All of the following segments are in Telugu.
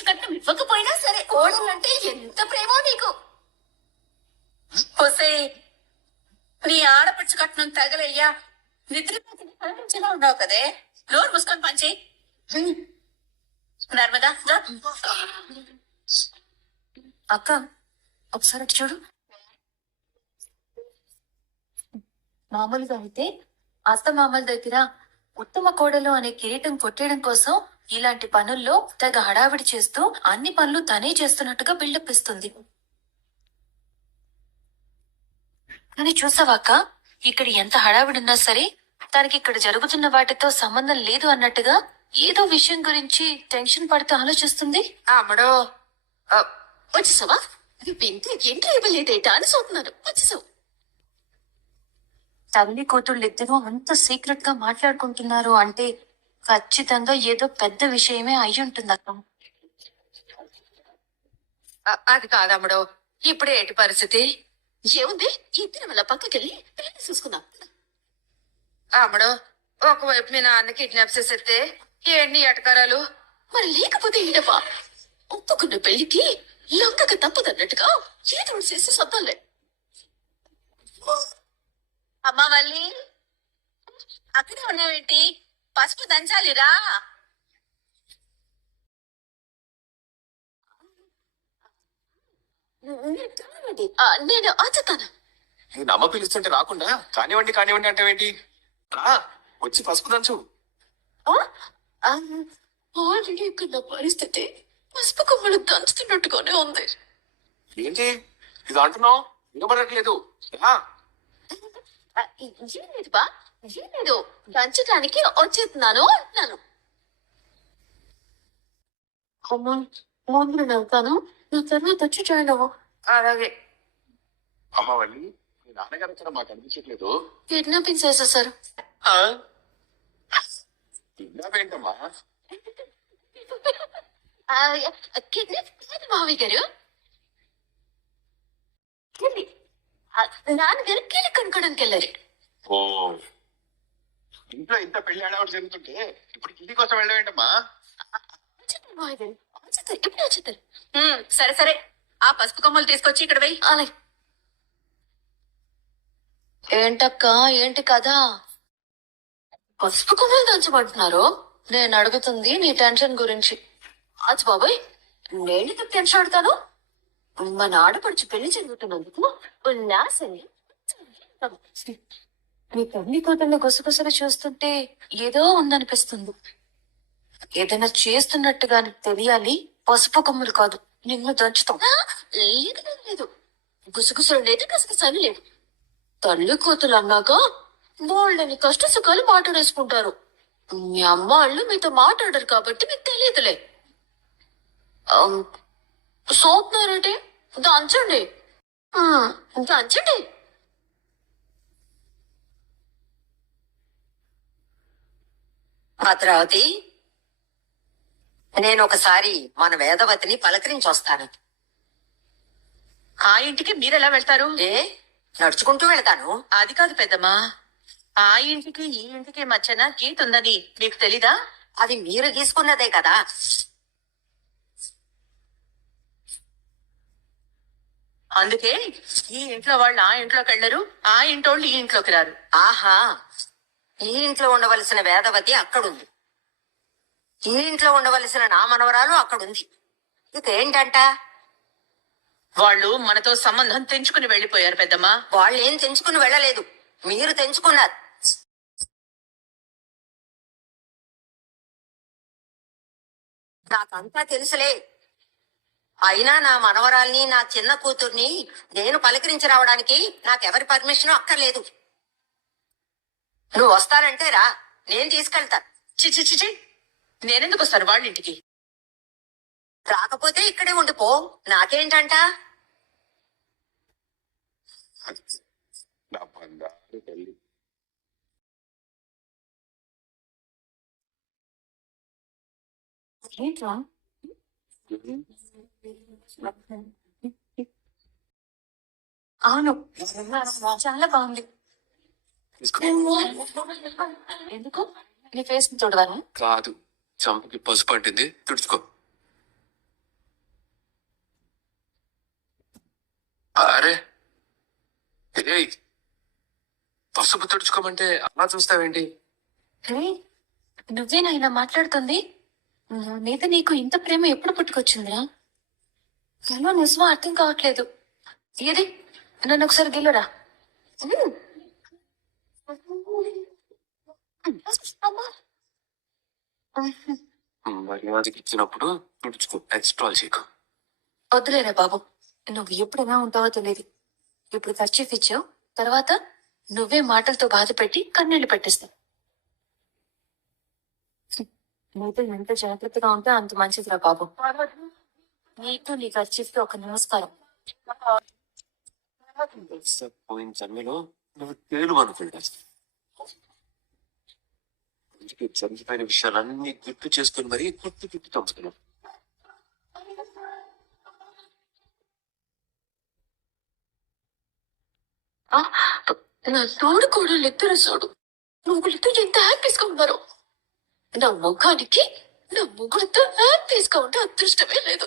కట్నం ఇవ్వకపోయినా సరే కోడలంటే ఎంత ప్రేమో నీకు. ఒసే నీ ఆడపడుచు కట్నం తగలయ్యా. నిద్ర కనిపించేలా ఉన్నావు కదే. నోరు మూసుకొని పంచి నర్మదా అక్క ఒకసారి చూడు. మామూలుగా అయితే అత్త మామల దగ్గర ఉత్తమ కోడలు అనే కిరీటం కొట్టేయడం కోసం ఇలాంటి పనుల్లో తెగ హడావిడి చేస్తూ అన్ని పనులు తనే చేస్తున్నట్టుగా బిల్డప్ ఇస్తుంది. కానీ చూసావాక ఇక్కడ ఎంత హడావిడి ఉన్నా సరే తనకి ఇక్కడ జరుగుతున్న వాటితో సంబంధం లేదు అన్నట్టుగా ఏదో విషయం గురించి టెన్షన్ పడుతూ ఆలోచిస్తుంది. అమ్మడో. వచ్చేసావా? ఎంట్రీ ఇవ్వలేదేటా అని వచ్చేసావు. తల్లి కూతుళ్ళు ఇద్దరు అంత సీక్రెట్గా మాట్లాడుకుంటున్నారు అంటే ఖచ్చితంగా ఏదో పెద్ద విషయమే అయి ఉంటుంది అక్క. అది కాదమ్మడు. ఇప్పుడే ఏటి పరిస్థితి? ఏముంది? ఇద్దరం అలా పక్కకెళ్ళి పెళ్ళి చూసుకుందాం. అమ్మడు ఒకవైపు మీ నాన్న కిడ్నాప్ చేసేస్తే ఏంటి ఎటకారాలు మరి లేకపోతే ఏంటప్పా ఒప్పుకున్న పెళ్ళికి లొంగక తప్పదన్నట్టుగా ఏదో ఒకటి చేసి సొంతాలే. అమ్మా వల్లి అక్కడే ఉన్నావేంటి? పసుపు దంచాలిరా. నేను ఆచుతాను. నేను అమ్మ పిలుస్తుంటే రాకుండా కానివ్వండి కానివ్వండి అంటావేంటి? రా వచ్చి పసుపు దంచు. ఆల్రెడీ ఇక్కడ నా పరిస్థితి పసుపు కొమ్మలు దంచుతున్నట్టుగానే ఉంది. ఏంటి? ఇది అంటున్నావు? వినబడట్లేదు. రా. లేదు దంచడానికి వచ్చేస్తున్నాను అంటున్నాను. అమ్మా ముందు నేను వెళ్తాను నా తర్వాత వచ్చి జాయిన్ అవ్వు అలాగే. అమ్మ వల్లి మీ నాన్నగారు వచ్చారా మాకు అనిపించట్లేదు. కిడ్నాపింగ్ చేసేసారు కిడ్నాప్ ఏంటమ్మా? కిడ్నాప్ కాదు మావయ్య గారు. నాన్నగారు కీళ్ళ కనుక్కోడానికి వెళ్ళారు. ఓ ఇంట్లో ఇంత పెళ్ళి ఆడవాడు జరుగుతుంటే ఇప్పుడు ఇంటి కోసం వెళ్ళవేంటమ్మా ఎప్పుడు సరే సరే. ఆ పసుపు కొమ్మలు తీసుకొచ్చి ఇక్కడ వెయ్యి అలాగే. ఏంటక్క? ఏంటి కదా పసుపు కొమ్మలు దంచమంటున్నారు? నేను అడుగుతుంది నీ టెన్షన్ గురించి. అచ్చు బాబాయ్ నేను ఎందుకు టెన్షన్ ఆడతాను మన ఆడపడుచు పెళ్ళి జరుగుతున్నందుకు ఉల్లాసంగా మీ తల్లి కూతుర్ని గుసగుసలు చూస్తుంటే ఏదో ఉందనిపిస్తుంది. ఏదైనా చేస్తున్నట్టుగా నీకు తెలియాలి పసుపు కొమ్ములు కాదు. నిన్ను దంచుతాం. లేదు లేదు, లేదు. గుసగుసలు లేదు గసగసాలు లేదు తల్లి కూతులు అన్నాక వాళ్ళని కష్ట సుఖాలు మాట్లాడేసుకుంటారు. మీ అమ్మ వాళ్ళు మీతో మాట్లాడరు కాబట్టి మీకు తెలియదులే. సోపునారంటే దంచండి. దంచండి. భద్రావతి నేను ఒకసారి మన వేదవతిని పలకరించి వస్తాను ఆ ఇంటికి మీరెలా వెళ్తారు? ఏ? నడుచుకుంటూ వెళ్తాను. అది కాదు పెద్దమ్మా. ఆ ఇంటికి ఈ ఇంటికి మధ్యన గీత ఉందని మీకు తెలీదా? అది మీరు తీసుకున్నదే కదా. అందుకే ఈ ఇంట్లో వాళ్ళు ఆ ఇంట్లోకి వెళ్ళరు ఆ ఇంటోళ్ళు ఈ ఇంట్లోకి రారు. ఆహా! ఈ ఇంట్లో ఉండవలసిన వేదవతి అక్కడుంది. ఈ ఇంట్లో ఉండవలసిన నా మనవరాలు అక్కడుంది. ఇదేంటంట వాళ్ళు మనతో సంబంధం తెంచుకుని వెళ్ళిపోయారు పెద్దమ్మా. వాళ్ళు ఏం తెంచుకుని వెళ్ళలేదు. మీరు తెంచుకున్నారు. నాకంతా తెలుసులే. అయినా నా మనవరాల్ని నా చిన్న కూతుర్ని నేను పలకరించి రావడానికి నాకెవరి పర్మిషన్ అక్కర్లేదు. నువ్వు వస్తానంటే రా. నేను తీసుకెళ్తా. చిచి చిచి నేనెందుకు వస్తాను వాళ్ళ ఇంటికి రాకపోతే ఇక్కడే ఉండిపో. నాకేంటంట? ఏంట్రా? అవును. చాలా బాగుంది. నీ ఫేస్ కాదు. చంపకి పసుపు అంటుంది. తుడుచుకో. అరే. పసుపు తుడుచుకోమంటే అలా చూస్తావేంటి? రే నువ్వేనా ఇలా మాట్లాడుతుంది మీద నీకు ఇంత ప్రేమ ఎప్పుడు పుట్టుకొచ్చిందిరా? ఏమో నిజమా అర్థం కావట్లేదు. ఏది? నన్ను ఒకసారి గెలురా మరి వాటికి ఇచ్చినప్పుడు తుడుచుకో ఎక్స్ట్రా చేయకు వద్దులేరా బాబు నువ్వు ఎప్పుడైనా ఉంటావో తెలియదు ఇప్పుడు ఖర్చీఫ్ ఇచ్చావు తర్వాత నువ్వే మాటలతో బాధ పెట్టి కన్నీళ్ళు పెట్టేస్తావు. నీతో ఎంత జాగ్రత్తగా ఉంటే అంత మంచిదిరా బాబు. నీకు నీ ఖర్చీఫ్కి ఒక నమస్కారం. పోయిన జన్మలో నువ్వు తేలు అనుకుంటా జరిగిపోయిన విషయాలన్నీ గుర్తు చేసుకుని మరీ గుర్తు గుర్తు తమ్ముతున్నావు ఆ, నా తోడు కూడా ఇద్దరు చూడు నువ్వులతో ఎంత హ్యాపీస్గా ఉన్నారు. నా ముఖానికి నా ముగ్గురితో హ్యాపీస్గా ఉంటే అదృష్టమే లేదు.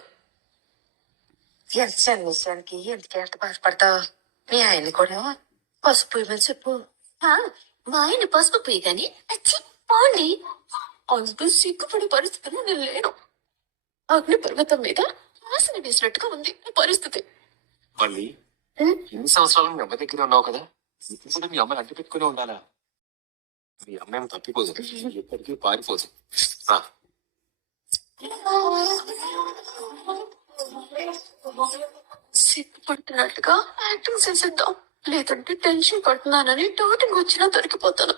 ఎంత విషయానికి ఎందుకు ఎంత బాధపడతావు మీ ఆయన్ని కూడా పసుపు ఇవ్వని చెప్పు. మా ఆయన పసుపు పోయి కానీ అచ్చి పోండి అందుకు సిగ్గుపడే పరిస్థితిలో నేను లేను. అగ్ని పర్వతం మీద ఆసన వేసినట్టుగా ఉంది నా పరిస్థితి. మళ్ళీ ఎన్ని సంవత్సరాలు మీ అమ్మ దగ్గర ఉన్నావు కదా? ఇప్పుడు మీ అమ్మని అంటి పెట్టుకుని ఉండాలా? మీ అమ్మ ఏం తప్పిపోదు. ఎప్పటికీ పారిపోదు. సిగ్గుపడుతున్నట్టుగా యాక్టింగ్ చేసేద్దాం. లేదంటే టెన్షన్ పడుతున్నానని డౌటింగ్ వచ్చినా దొరికిపోతాను.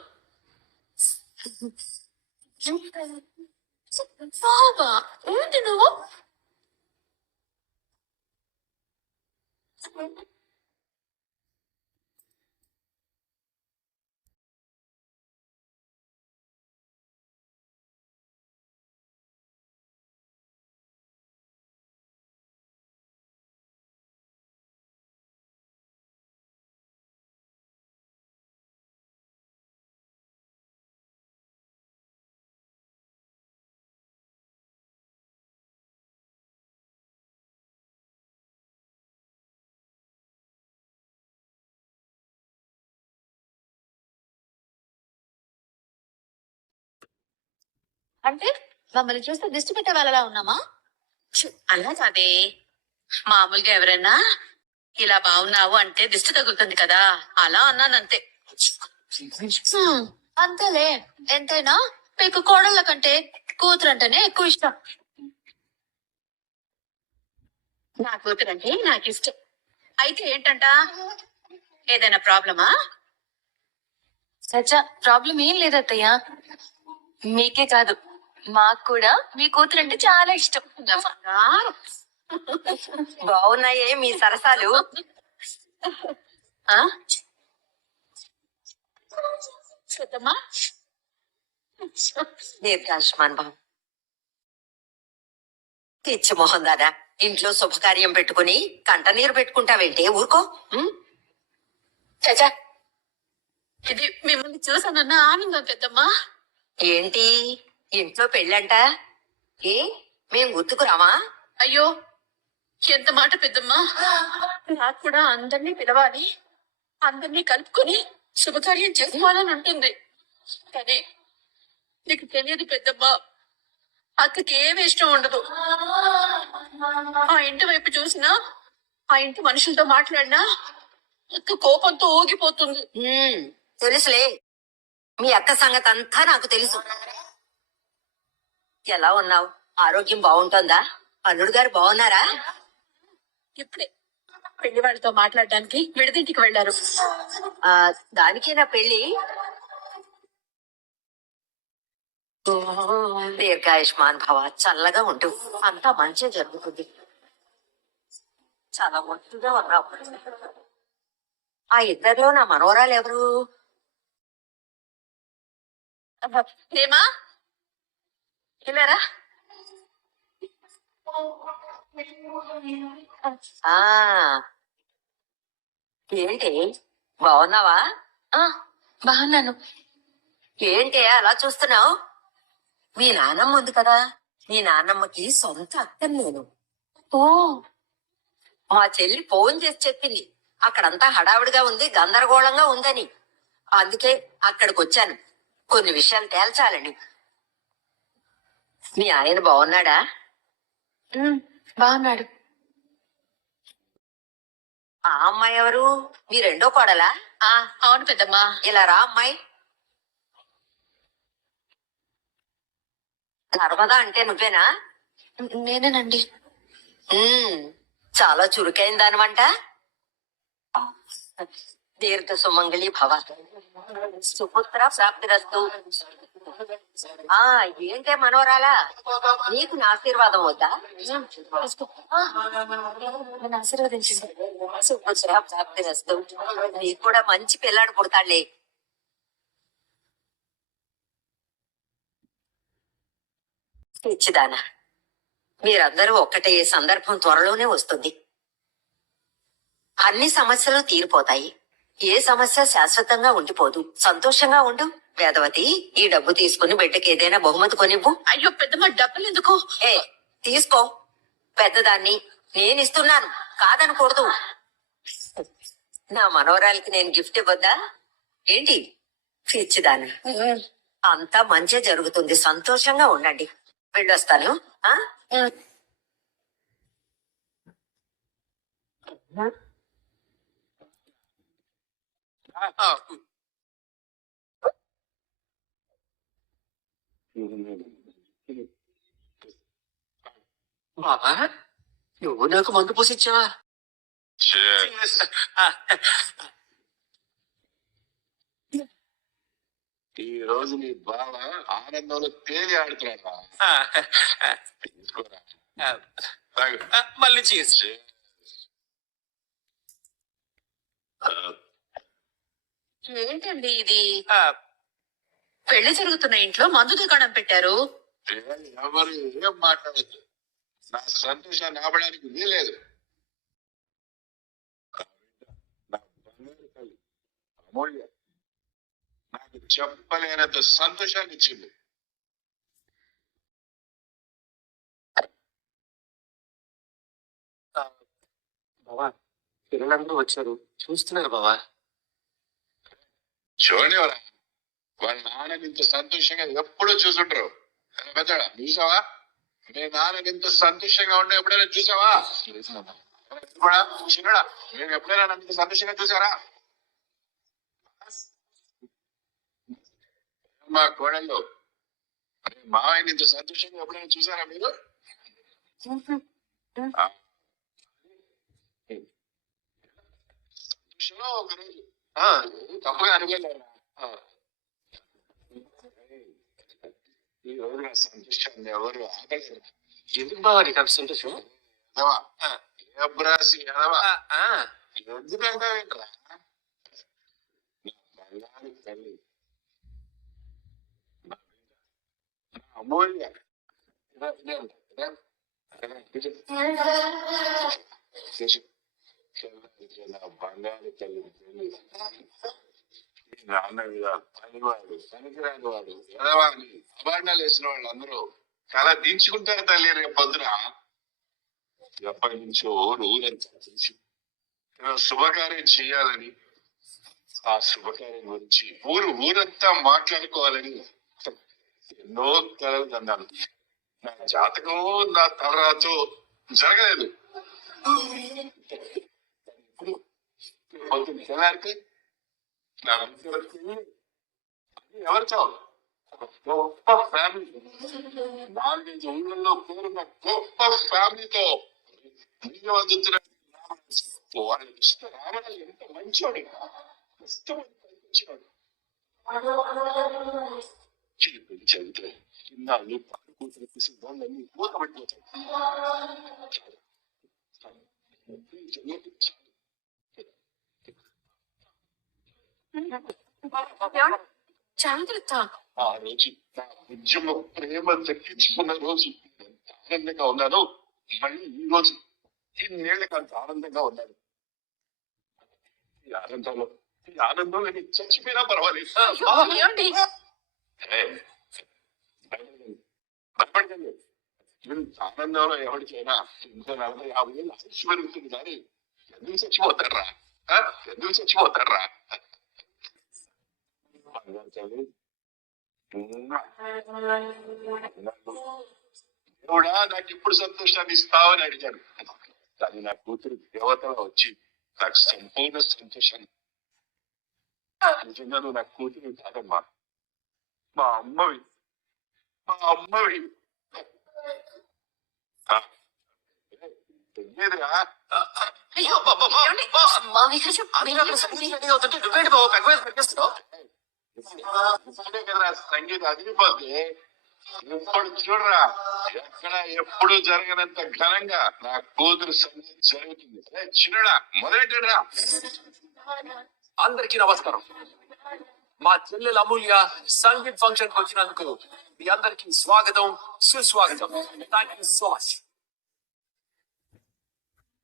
బాబా ఏంటి నువ్వు అంటే మమ్మల్ని చూస్తే దిష్టి పెట్టే వాళ్ళలా ఉన్నామా అలా కాదే. మామూలుగా ఎవరైనా ఇలా బాగున్నావు అంటే దిష్టి తగులుతుంది కదా అలా అన్నానంతే. అంతేలే. ఎంతైనా మీకు కోడళ్ళ కంటే కూతురు అంటేనే ఎక్కువ ఇష్టం. నా కూతురంటే నాకు ఇష్టం అయితే ఏంటంట? ఏదైనా ప్రాబ్లమా? సచ్చా ప్రాబ్లం ఏం లేదు మీకే కాదు. మాకు కూడా మీ కూతురు అంటే చాలా ఇష్టం. బాగున్నాయే మీ సరసాలు. ఆ? చూద్దామా? దీర్ఘాయుష్మాన్ బాబు మొహం దాదా. ఇంట్లో శుభకార్యం పెట్టుకుని కంట నీరు పెట్టుకుంటావేంటి? ఊరుకో? చచా. ఇది మిమ్మల్ని చూసానన్న ఆనందం పెద్దమ్మా. ఏంటి? ఇంట్లో పెళ్ళంట? ఏ? మేం గుర్తుకురామా అయ్యో ఎంత మాట పెద్దమ్మా. నాకు కూడా అందరినీ పిలవాలి అందరినీ కలుపుకొని శుభకార్యం చేసుకోవాలని ఉంటుంది. కానీ నీకు తెలియదు పెద్దమ్మా అక్కకి ఏమి ఇష్టం ఉండదు. ఆ ఇంటి వైపు చూసినా ఆ ఇంటి మనుషులతో మాట్లాడినా అక్క కోపంతో ఊగిపోతుంది. తెలుసులే. మీ అక్క సంగతి అంతా నాకు తెలుసు. ఎలా ఉన్నావు? ఆరోగ్యం బాగుంటుందా? అల్లుడు గారు బాగున్నారా? ఇప్పుడే పెళ్ళి వాళ్ళతో మాట్లాడడానికి విడదింటికి వెళ్ళారు ఆ దానికే నా పెళ్ళి దీర్ఘాయుష్మాన్ భవ చల్లగా ఉంటూ అంతా మంచి జరుగుతుంది. చాలా మొట్టుగా ఉన్నావు. ఆ ఇద్దరిలో నా మనవరాలు ఎవరు? ఏమా వెళ్ళారా ఆ. ఏంటి? బాగున్నావా? బాగున్నాను. ఏంటి? అలా చూస్తున్నావు? మీ నాన్నమ్మ ఉంది కదా. మీ నాన్నమ్మకి సొంత అక్కని నేను. ఓ. మా చెల్లి ఫోన్ చేసి చెప్పింది. అక్కడంతా హడావిడిగా ఉంది గందరగోళంగా ఉందని. అందుకే అక్కడికి వచ్చాను కొన్ని విషయాలు తేల్చాలని మీ ఆయన బాగున్నాడా? బాగున్నాడు. ఆ అమ్మాయి ఎవరు? మీ రెండో కోడలా? ఆ అవును పెద్దమ్మా. ఇలా రా అమ్మాయి. నర్మదా అంటే నువ్వేనా? నేనేనండి. చాలా చురుకైన దానివంట. దీర్ఘ సుమంగళి భవ. సుపుత్ర ప్రాప్తిరస్తు. ఆ ఏంటే మనోరాలా? నీకు నా ఆశీర్వాదం వద్దా ఆశీర్వదించండి నీకు కూడా మంచి పిల్లాడు పుడతాడులే. పిచ్చిదానా. మీరందరూ ఒక్కటే సందర్భం త్వరలోనే వస్తుంది. అన్ని సమస్యలు తీరిపోతాయి. ఏ సమస్య శాశ్వతంగా ఉండిపోదు. సంతోషంగా ఉండు. వేదవతి ఈ డబ్బు తీసుకుని బిడ్డకి ఏదైనా బహుమతి కొనివ్వు. అయ్యో పెద్దమ్మ డబ్బులు ఎందుకు ఏ తీసుకో. పెద్దదాన్ని నేను ఇస్తున్నాను కాదనకూడదు. నా మనోరాలకి నేను గిఫ్ట్ ఇవ్వద్దా? ఏంటి? పిచ్చిదాన్ని. అంతా మంచి జరుగుతుంది. సంతోషంగా ఉండండి. వెళ్ళొస్తాను ఆ? బావా నువ్వు నాకు మందు పోసిచ్చావా? ఈ రోజు నీ బావ ఆనందంలో తేలి ఆడుతున్నాడు? తీసుకోరా. మళ్ళీ చేసి ఏంటండి ఇది? పెళ్ళి జరుగుతున్న ఇంట్లో మందు దుకాణం పెట్టారు? ఏ, ఎవరు ఏం మాట్లాడద్దు. నా సంతోషాన్ని ఆపడానికి వీలేదు నా బంగారు తల్లి అమూల్య నాకు చెప్పలేనంత సంతోషాన్ని ఇచ్చింది. బావా పిల్లలందరూ వచ్చారు. చూస్తున్నారు బావా. చూడండి ఎవరా వాళ్ళ నాన్నని ఇంత సంతోషంగా ఎప్పుడూ చూసుంటారు. కానీ పెద్దడా చూసావా? మీ నాన్నని ఇంత సంతోషంగా ఉండే ఎప్పుడైనా చూసావా? కూడా చిన్నడా మీరు ఎప్పుడైనా నన్ను సంతోషంగా చూసారా? మా కోడళ్ళు మావయ్యని ఇంత సంతోషంగా ఎప్పుడైనా చూసారా మీరు? సంతోషంలో ఒక రోజు. తప్పుగా అనుకోలేరా ఈ రోజు నా సంతోషాన్ని ఎవరు ఆపలేరు ఎందుకు బావా నీకు అంత సంతోషం ఎదవా ఆ, ఏ బ్రాసి ఎదవా ఆ, ఆ. ఎందుకంటే ఏంట్రా? నా బంగారు తల్లి నా బిడ్డ, నా అమూల్య ఇలా ఇదేంటి? ఇదేం? ఇలా ఇది. చేసు. చెల్లారికి నా బంగారు తల్లి తల్లి. ఈ పనివాడు పనికిరాని వాడు ఎదవాని అభాండాలు వేసిన వాళ్ళు అందరూ చాలా దించుకుంటారు తల్లి రేపు పొద్దున ఎప్పటి నుంచో ఊరంతా తెలిసి శుభకార్యం చేయాలని ఆ శుభకార్యం గురించి ఊరు ఊరంతా మాట్లాడుకోవాలని ఎన్నో కలలు కన్నాను నా జాతకం నా తలరాతో జరగలేదు ఇప్పుడు పొద్దున తెల్లారితే నా బిడ్డలకి అది ఎవరు చావు గొప్ప ఫ్యామిలీ నాలుగైదు ఊళ్ళల్లో పేరున్న గొప్ప ఫ్యామిలీతో నీళ్ళు అందుతున్న వాళ్ళ ఎంత మంచోడు చరిత్ర ఇన్నాళ్ళు జాగ్రత్త. ఆ రోజు నా ఉద్యమ ప్రేమ దక్కించుకున్న రోజు. ఎంత ఆనందంగా ఉన్నానో. మళ్ళీ ఈ రోజు ఇన్నేళ్ళకి అంత ఆనందంగా ఉన్నాను. ఈ ఆనందంలో ఈ ఆనందంలో నేను చచ్చిపోయినా పర్వాలేదు. భయపడకండి. ఇంత ఆనందంలో ఎవరికైనా ఇంకో నలభై యాభై ఏళ్ళు ఆయుష్ పెరుగుతుంది కానీ ఎందుకు చచ్చిపోతారా? ఎందుకు చచ్చిపోతారా తల్లి. దేవుడా నాకు ఎప్పుడు సంతోషాన్ని ఇస్తావని అడిగాను కానీ నా కూతురు దేవతలో వచ్చి నాకు సంపూర్ణ సంతోషాన్ని నిజంగా నువ్వు నా కూతురు కాదమ్మా మా అమ్మవి మా అమ్మవి అయ్యో బాబా మీరు అక్కడ సంగతి- నువ్వేంటి బాబు మీద పెట్టేస్తున్నావు ఇప్పుడే సంగీత అదిరిపోతే ఇప్పుడు చూడరా ఎక్కడ ఎప్పుడు జరగనంత ఘనంగా నా కూతురు సంగీతం జరుగుతుంది. ఏ, చిన్నడా మొదలెట్టరా అందరికీ నమస్కారం. మా చెల్లెలు అమూల్య సంగీత్ ఫంక్షన్కి వచ్చినందుకు మీ అందరికీ స్వాగతం సుస్వాగతం. థ్యాంక్ యూ సో మచ్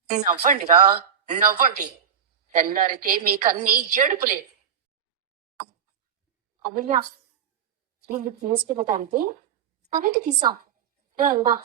నవ్వండిరా నవ్వండి. తెల్లారితే మీకన్నీ ఏడుపులే అమూల్య నిన్ను తీసుకెళ్ళడానికి పనికి తీసాం రా, రా.